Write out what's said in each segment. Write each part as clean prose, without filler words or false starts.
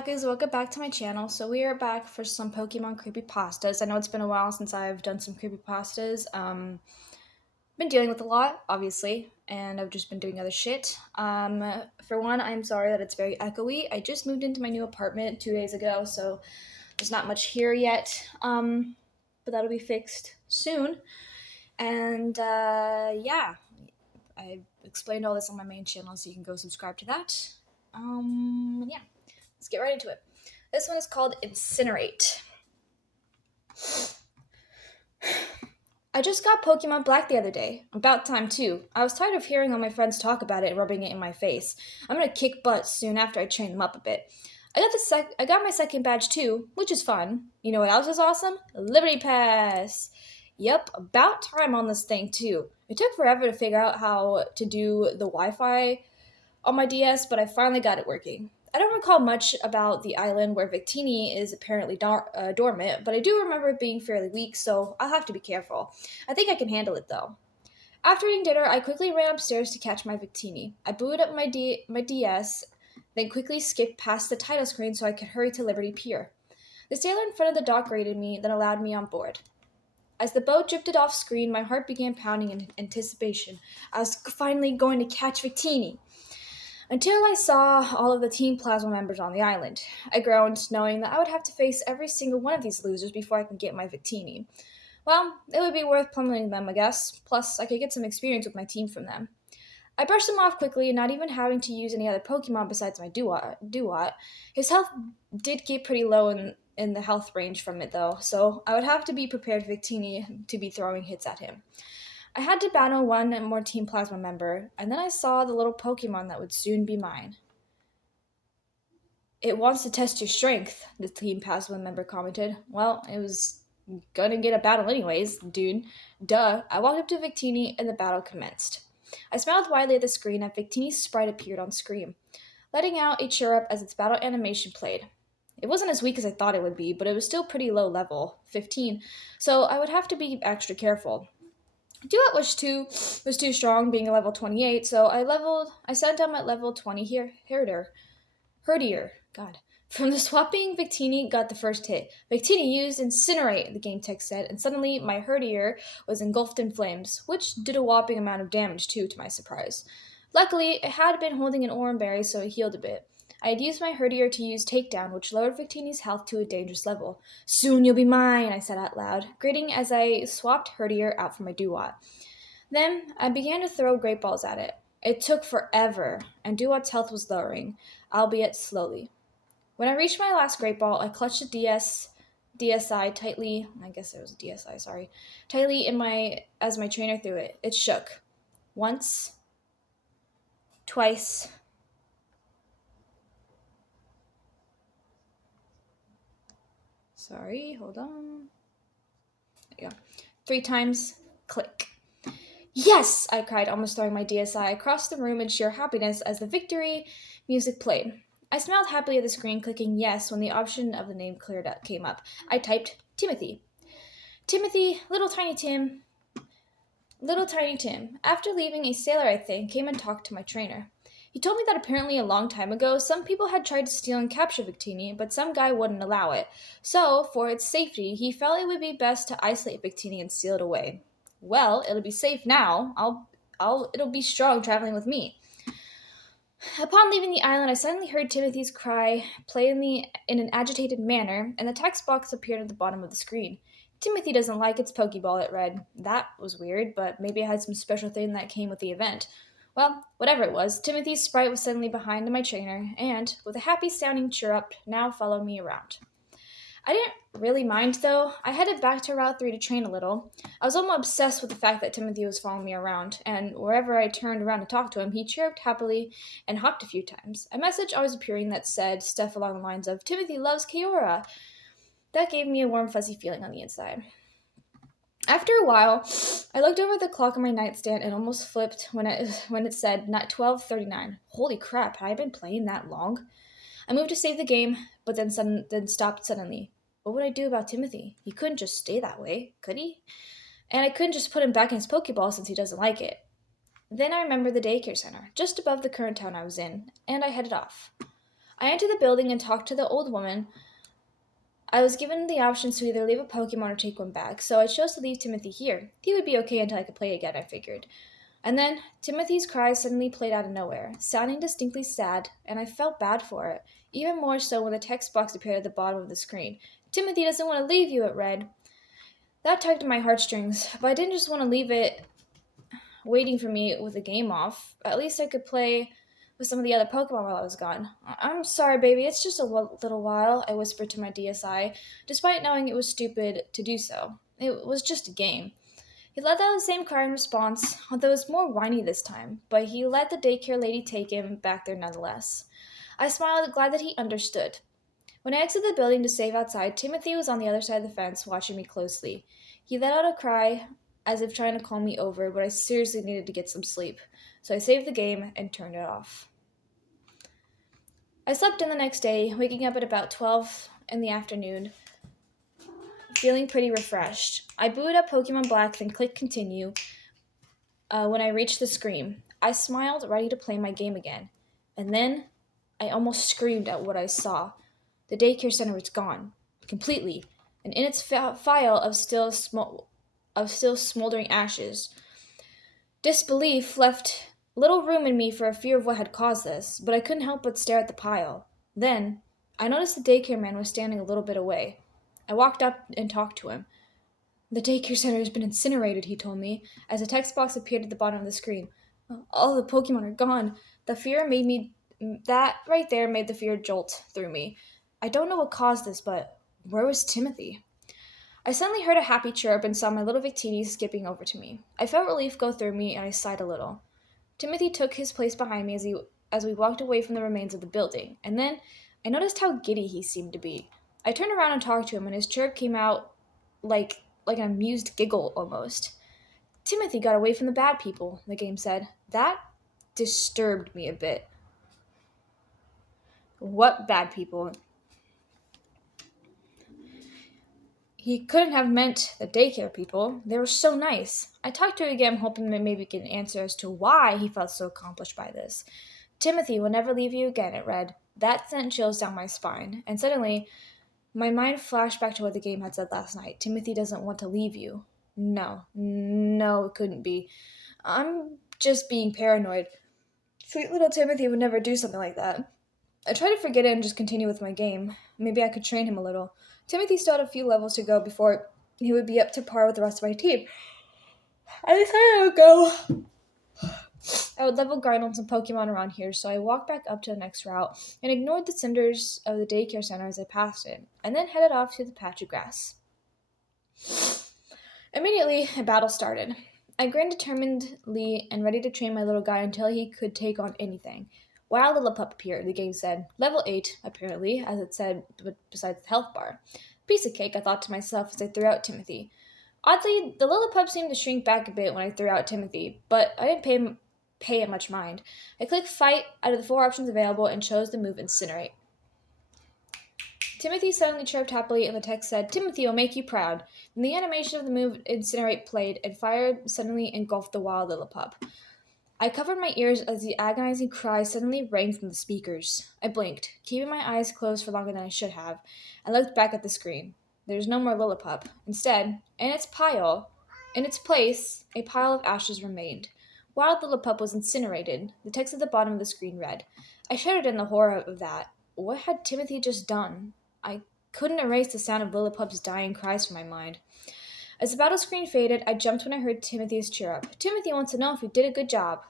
Otakus, welcome back to my channel. So we are back for some Pokemon Creepypastas. I know it's been a while since I've done some Creepypastas. Been dealing with a lot, obviously, and I've just been doing other shit. For one, I'm sorry that it's very echoey. I just moved into my new apartment 2 days ago, so there's not much here yet. But that'll be fixed soon. And yeah, I explained all this on my main channel, so you can go subscribe to that. Yeah. Let's get right into it. This one is called Incinerate. I just got Pokemon Black the other day. About time, too. I was tired of hearing all my friends talk about it and rubbing it in my face. I'm gonna kick butt soon after I train them up a bit. I got my second badge, too, which is fun. You know what else is awesome? Liberty Pass! Yep, about time on this thing, too. It took forever to figure out how to do the Wi-Fi on my DS, but I finally got it working. I don't recall much about the island where Victini is apparently dormant, but I do remember it being fairly weak, so I'll have to be careful. I think I can handle it, though. After eating dinner, I quickly ran upstairs to catch my Victini. I booted up my DS, then quickly skipped past the title screen so I could hurry to Liberty Pier. The sailor in front of the dock greeted me, then allowed me on board. As the boat drifted off screen, my heart began pounding in anticipation. I was finally going to catch Victini. Until I saw all of the Team Plasma members on the island. I groaned, knowing that I would have to face every single one of these losers before I could get my Victini. Well, it would be worth pummeling them, I guess. Plus, I could get some experience with my team from them. I brushed them off quickly, not even having to use any other Pokemon besides my Duat. His health did get pretty low in the health range from it, though, so I would have to be prepared for Victini to be throwing hits at him. I had to battle one more Team Plasma member, and then I saw the little Pokemon that would soon be mine. It wants to test your strength, the Team Plasma member commented. Well, it was gonna get a battle anyways, dude. Duh. I walked up to Victini, and the battle commenced. I smiled widely at the screen, and Victini's sprite appeared on screen, letting out a chirrup as its battle animation played. It wasn't as weak as I thought it would be, but it was still pretty low level, 15, so I would have to be extra careful. Duet was too strong, being a level 28, so I sent him at level 20 here, Herdier. God. From the swapping, Victini got the first hit. Victini used Incinerate, the game text said, and suddenly my Herdier was engulfed in flames, which did a whopping amount of damage too, to my surprise. Luckily, it had been holding an Oran Berry, so it healed a bit. I had used my Herdier to use Takedown, which lowered Victini's health to a dangerous level. Soon you'll be mine, I said out loud, gritting as I swapped Herdier out for my Duat. Then I began to throw Great Balls at it. It took forever, and Duat's health was lowering, albeit slowly. When I reached my last Great Ball, I clutched the DSI tightly, I guess it was a DSI, sorry, tightly as my trainer threw it. It shook. Once, twice, sorry, hold on. There you go. 3 times, click. Yes! I cried, almost throwing my DSI across the room in sheer happiness as the victory music played. I smiled happily at the screen, clicking yes when the option of the name came up. I typed Timothy. Timothy, little tiny Tim. Little tiny Tim. After leaving, a sailor, I think, came and talked to my trainer. He told me that apparently a long time ago, some people had tried to steal and capture Victini, but some guy wouldn't allow it. So, for its safety, he felt it would be best to isolate Victini and seal it away. Well, it'll be safe now. It'll be strong traveling with me. Upon leaving the island, I suddenly heard Timothy's cry play in an agitated manner, and the text box appeared at the bottom of the screen. Timothy doesn't like its Pokeball, it read. That was weird, but maybe it had some special thing that came with the event. Well, whatever it was, Timothy's sprite was suddenly behind my trainer, and, with a happy-sounding chirrup, now followed me around. I didn't really mind, though. I headed back to Route 3 to train a little. I was almost obsessed with the fact that Timothy was following me around, and wherever I turned around to talk to him, he chirruped happily and hopped a few times. A message always appearing that said stuff along the lines of, Timothy loves Kaora. That gave me a warm, fuzzy feeling on the inside. After a while, I looked over the clock on my nightstand and almost flipped when it said 12:39. Holy crap, had I been playing that long? I moved to save the game, but then stopped suddenly. What would I do about Timothy? He couldn't just stay that way, could he? And I couldn't just put him back in his Pokeball since he doesn't like it. Then I remembered the daycare center, just above the current town I was in, and I headed off. I entered the building and talked to the old woman. I was given the options to either leave a Pokemon or take one back, so I chose to leave Timothy here. He would be okay until I could play again, I figured. And then Timothy's cries suddenly played out of nowhere, sounding distinctly sad, and I felt bad for it, even more so when the text box appeared at the bottom of the screen. Timothy doesn't want to leave you, it read. That tugged at my heartstrings, but I didn't just want to leave it waiting for me with the game off. At least I could play with some of the other Pokemon while I was gone. I'm sorry, baby, it's just a little while, I whispered to my DSI, despite knowing it was stupid to do so. It was just a game. He let out the same cry in response, although it was more whiny this time, but he let the daycare lady take him back there nonetheless. I smiled, glad that he understood. When I exited the building to save outside, Timothy was on the other side of the fence, watching me closely. He let out a cry, as if trying to calm me over, but I seriously needed to get some sleep, so I saved the game and turned it off. I slept in the next day, waking up at about 12 in the afternoon, feeling pretty refreshed. I booted up Pokemon Black, then clicked continue when I reached the screen. I smiled, ready to play my game again. And then I almost screamed at what I saw. The daycare center was gone, completely, and in its file of still smoldering ashes. Disbelief left little room in me for a fear of what had caused this, but I couldn't help but stare at the pile. Then, I noticed the daycare man was standing a little bit away. I walked up and talked to him. The daycare center has been incinerated, he told me, as a text box appeared at the bottom of the screen. All the Pokemon are gone. That right there made the fear jolt through me. I don't know what caused this, but where was Timothy? I suddenly heard a happy chirp and saw my little Victini skipping over to me. I felt relief go through me and I sighed a little. Timothy took his place behind me as we walked away from the remains of the building, and then I noticed how giddy he seemed to be. I turned around and talked to him, and his chirp came out like an amused giggle almost. Timothy got away from the bad people, the game said. That disturbed me a bit. What bad people? He couldn't have meant the daycare people. They were so nice. I talked to him again, hoping that maybe get an answer as to why he felt so accomplished by this. Timothy will never leave you again, it read. That sent chills down my spine, and suddenly my mind flashed back to what the game had said last night. Timothy doesn't want to leave you. No, it couldn't be. I'm just being paranoid. Sweet little Timothy would never do something like that. I tried to forget it and just continue with my game. Maybe I could train him a little. Timothy still had a few levels to go before he would be up to par with the rest of my team. I decided I would level grind on some Pokemon around here, so I walked back up to the next route and ignored the cinders of the daycare center as I passed it, and then headed off to the patch of grass. Immediately, a battle started. I grinned determinedly and ready to train my little guy until he could take on anything. Wild Lillipup appeared, the game said. Level 8, apparently, as it said besides the health bar. Piece of cake, I thought to myself as I threw out Timothy. Oddly, the Lillipup seemed to shrink back a bit when I threw out Timothy, but I didn't pay it much mind. I clicked Fight out of the 4 options available and chose the move Incinerate. Timothy suddenly chirped happily, and the text said, Timothy will make you proud. Then the animation of the move Incinerate played, and fire suddenly engulfed the wild Lillipup. I covered my ears as the agonizing cry suddenly rang from the speakers. I blinked, keeping my eyes closed for longer than I should have, and looked back at the screen. There was no more Lillipup. Instead, in its place, a pile of ashes remained. Wild Lillipup was incinerated. The text at the bottom of the screen read. I shuddered in the horror of that. What had Timothy just done? I couldn't erase the sound of Lillipup's dying cries from my mind. As the battle screen faded, I jumped when I heard Timothy's chirrup. Timothy wants to know if you did a good job.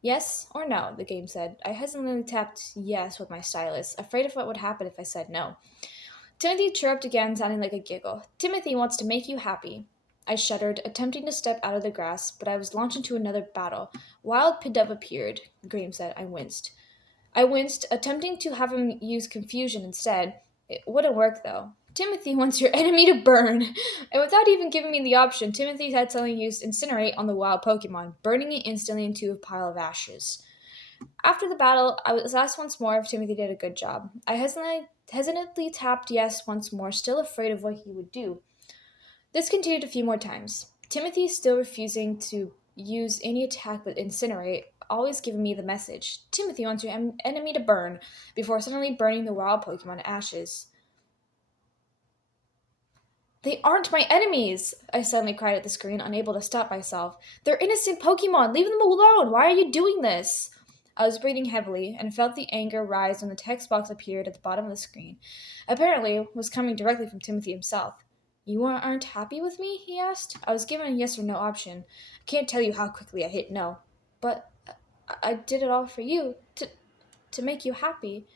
Yes or no, the game said. I hesitantly tapped yes with my stylus, afraid of what would happen if I said no. Timothy chirruped again, sounding like a giggle. Timothy wants to make you happy. I shuddered, attempting to step out of the grass, but I was launched into another battle. Wild Pidove appeared, the game said. I winced, attempting to have him use confusion instead. It wouldn't work, though. Timothy wants your enemy to burn. And without even giving me the option, Timothy had suddenly used Incinerate on the wild Pokemon, burning it instantly into a pile of ashes. After the battle, I was asked once more if Timothy did a good job. I hesitantly tapped yes once more, still afraid of what he would do. This continued a few more times. Timothy still refusing to use any attack but Incinerate. always given me the message. Timothy wants your enemy to burn, before suddenly burning the wild Pokemon to ashes. They aren't my enemies! I suddenly cried at the screen, unable to stop myself. They're innocent Pokemon! Leave them alone! Why are you doing this? I was breathing heavily and felt the anger rise when the text box appeared at the bottom of the screen. Apparently, it was coming directly from Timothy himself. You aren't happy with me? He asked. I was given a yes or no option. I can't tell you how quickly I hit no. But I did it all for you, to make you happy.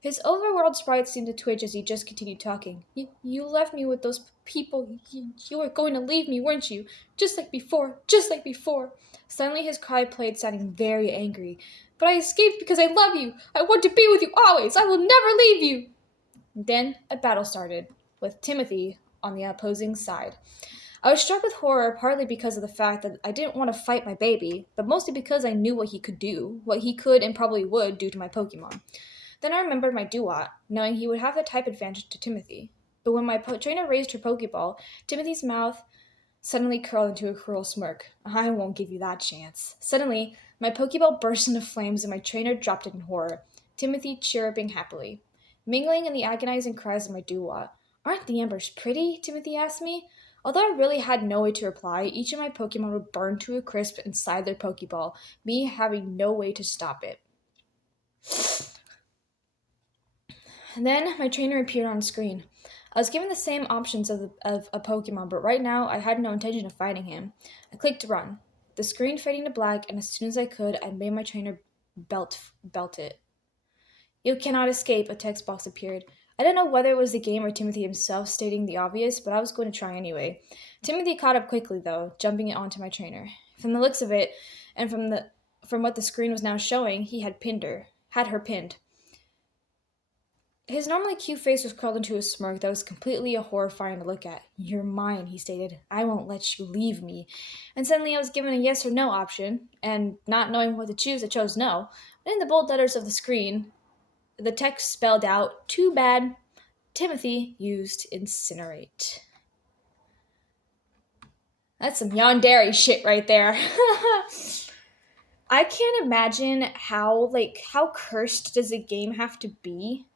His overworld sprite seemed to twitch as he just continued talking. You left me with those people. You were going to leave me, weren't you? Just like before, just like before. Suddenly his cry played, sounding very angry. But I escaped because I love you. I want to be with you always. I will never leave you. Then a battle started, with Timothy on the opposing side. I was struck with horror partly because of the fact that I didn't want to fight my baby, but mostly because I knew what he could do, what he could and probably would do to my Pokemon. Then I remembered my Duat, knowing he would have the type advantage to Timothy. But when my trainer raised her Pokeball, Timothy's mouth suddenly curled into a cruel smirk. I won't give you that chance. Suddenly, my Pokeball burst into flames and my trainer dropped it in horror, Timothy chirruping happily. Mingling in the agonizing cries of my Duat. Aren't the embers pretty? Timothy asked me. Although I really had no way to reply, each of my Pokemon would burn to a crisp inside their Pokeball, me having no way to stop it. And then my trainer appeared on screen. I was given the same options of a Pokemon, but right now I had no intention of fighting him. I clicked run, the screen fading to black, and as soon as I could, I made my trainer belt it. You cannot escape, a text box appeared. I didn't know whether it was the game or Timothy himself stating the obvious, but I was going to try anyway. Timothy caught up quickly, though, jumping it onto my trainer. From the looks of it, and from what the screen was now showing, he had her pinned. His normally cute face was curled into a smirk that was completely horrifying to look at. You're mine, he stated. I won't let you leave me. And suddenly I was given a yes or no option, and not knowing what to choose, I chose no. But in the bold letters of the screen, the text spelled out, too bad, Timothy used Incinerate. That's some yandere shit right there. I can't imagine how cursed does a game have to be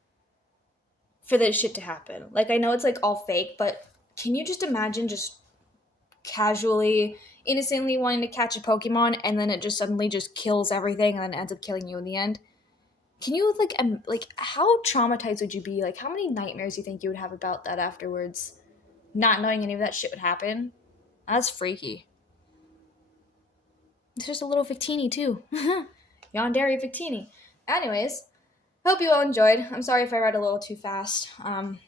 for this shit to happen. Like, I know it's like all fake, but can you just imagine just casually, innocently wanting to catch a Pokemon and then it just suddenly just kills everything and then ends up killing you in the end? Can you like how traumatized would you be? Like, how many nightmares do you think you would have about that afterwards? Not knowing any of that shit would happen? That's freaky. It's just a little Victini too. Yandere Victini. Anyways, hope you all enjoyed. I'm sorry if I read a little too fast. But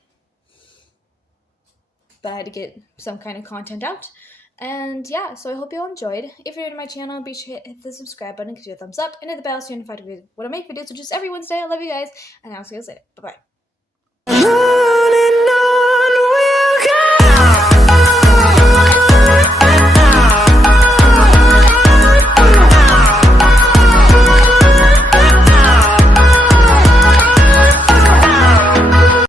I had to get some kind of content out. And yeah, so I hope you all enjoyed. If you're new to my channel, be sure to hit the subscribe button, give you a thumbs up, and hit the bell so you're notified when I make videos, which is every Wednesday. I love you guys, and I'll see you guys later. Bye-bye.